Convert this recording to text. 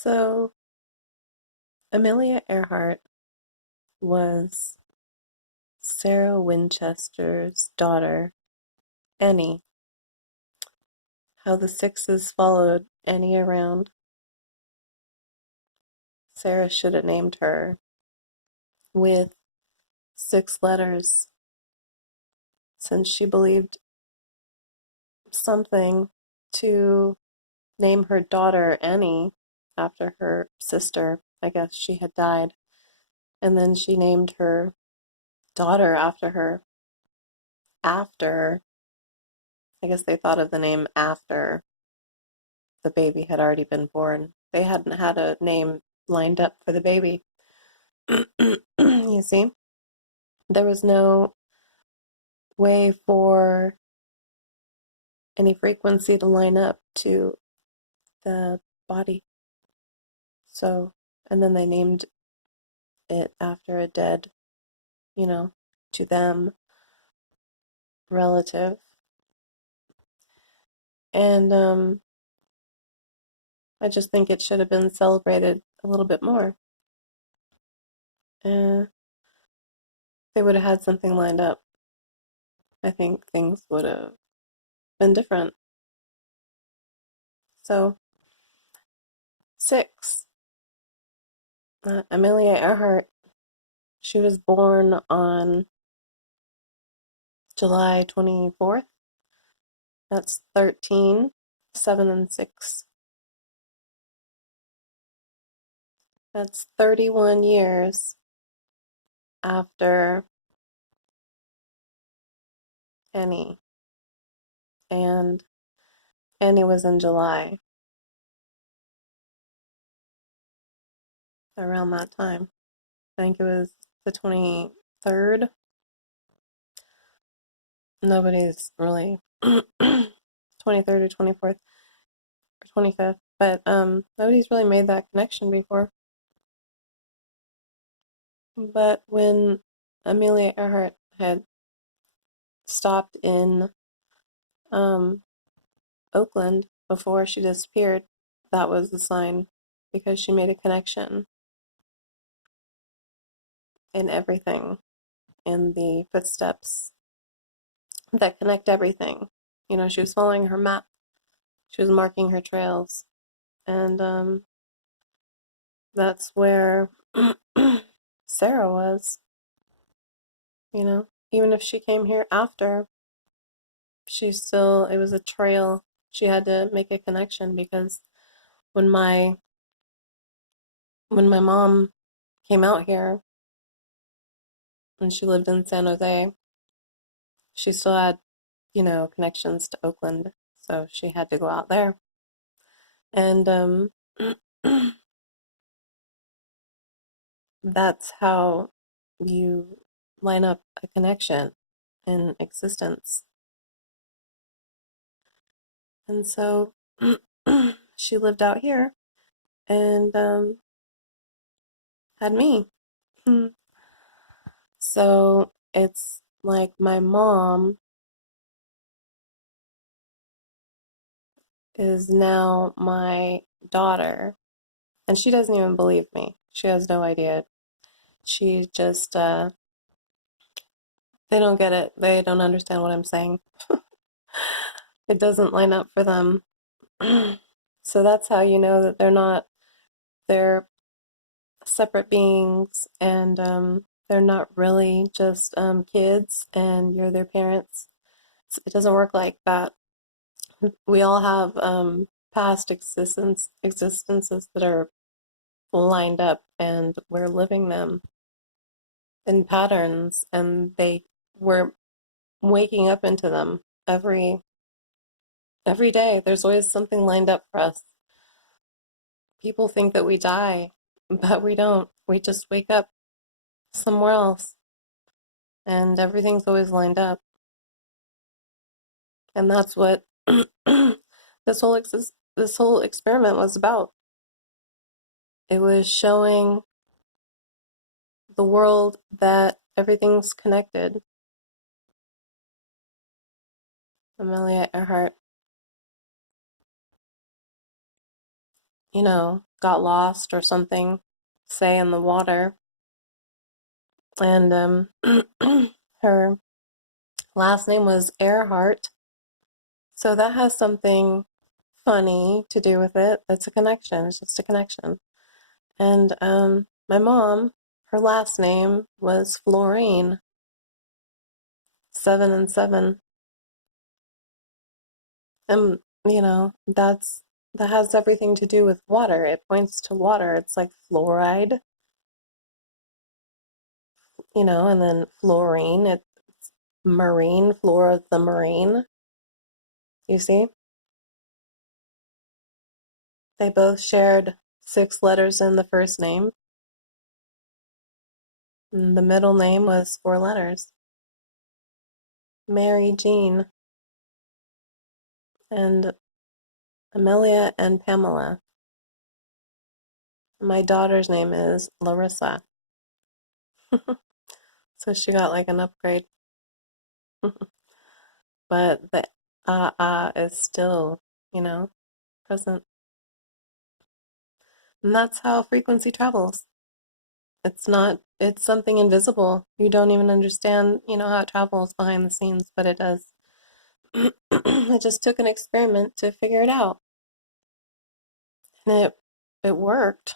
So, Amelia Earhart was Sarah Winchester's daughter, Annie. How the sixes followed Annie around. Sarah should have named her with 6 letters since she believed something to name her daughter Annie after her sister. I guess she had died. And then she named her daughter after her. After, I guess they thought of the name after the baby had already been born. They hadn't had a name lined up for the baby. You see, there was no way for any frequency to line up to the body. So, and then they named it after a dead, you know, to them relative. And I just think it should have been celebrated a little bit more. They would have had something lined up. I think things would have been different. So, 6. Amelia Earhart, she was born on July 24th. That's 13, 7 and 6. That's 31 years after Annie. And Annie was in July, around that time. I think it was the 23rd. Nobody's really 23rd or 24th or 25th, but nobody's really made that connection before. But when Amelia Earhart had stopped in um, Oakland before she disappeared, that was the sign because she made a connection in everything, in the footsteps that connect everything. You know, she was following her map, she was marking her trails, and that's where Sarah was. You know, even if she came here after, she still, it was a trail. She had to make a connection because when my when my mom came out here when she lived in San Jose, she still had, you know, connections to Oakland, so she had to go out there. And that's how you line up a connection in existence. And so she lived out here and had me. So it's like my mom is now my daughter, and she doesn't even believe me. She has no idea. She just, they don't get it. They don't understand what I'm saying. It doesn't line up for them. So that's how you know that they're separate beings, and they're not really just kids and you're their parents. It doesn't work like that. We all have past existences that are lined up, and we're living them in patterns, and we're waking up into them every day. There's always something lined up for us. People think that we die, but we don't. We just wake up somewhere else, and everything's always lined up. And that's what this whole experiment was about. It was showing the world that everything's connected. Amelia Earhart, you know, got lost or something, say in the water, and her last name was Earhart. So that has something funny to do with it. It's a connection. It's just a connection. And my mom, her last name was Florine, 7 and 7. And that has everything to do with water. It points to water. It's like fluoride, and then fluorine. It's marine, flora of the marine. You see? They both shared 6 letters in the first name. And the middle name was 4 letters. Mary Jean and Amelia and Pamela. My daughter's name is Larissa. So she got like an upgrade. But the is still, present. And that's how frequency travels. It's something invisible. You don't even understand, how it travels behind the scenes, but it does. It just took an experiment to figure it out. And it worked.